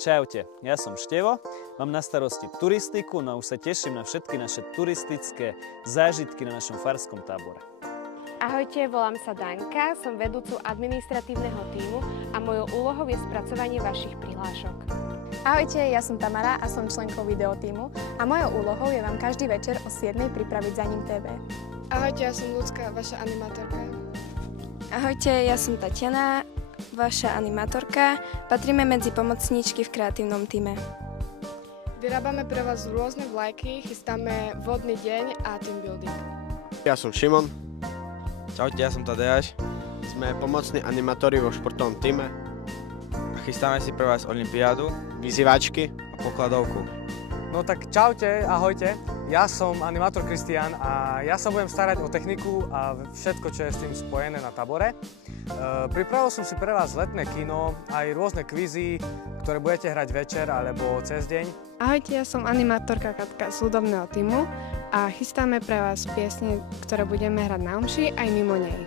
Čaute, ja som Števo, mám na starosti turistiku, no už sa teším na všetky naše turistické zážitky na našom farskom tábore. Ahojte, volám sa Daňka, som vedúcu administratívneho tímu a mojou úlohou je spracovanie vašich prihlášok. Ahojte, ja som Tamara a som členkou videotímu a mojou úlohou je vám každý večer o 7 pripraviť Za ním TV. Ahojte, ja som Ľudská, vaša animátorka. Ahojte, ja som Tatiana, vaša animátorka. Patríme medzi pomocníčky v kreatívnom tíme. Vyrábame pre vás rôzne vlajky, chystáme vodný deň a team building. Ja som Šimon. Čaute, ja som Tadeáš. Sme pomocní animátori vo športovom tíme. A chystáme si pre vás olympiádu, vyzývačky a pokladovku. No tak čaute, ahojte. Ja som animátor Kristián a ja sa budem starať o techniku a všetko, čo je s tým spojené na tábore. Pripravil som si pre vás letné kino, aj rôzne kvízy, ktoré budete hrať večer alebo cez deň. Ahojte, ja som animátorka Katka z hudobného tímu a chystáme pre vás piesne, ktoré budeme hrať na omši aj mimo nej.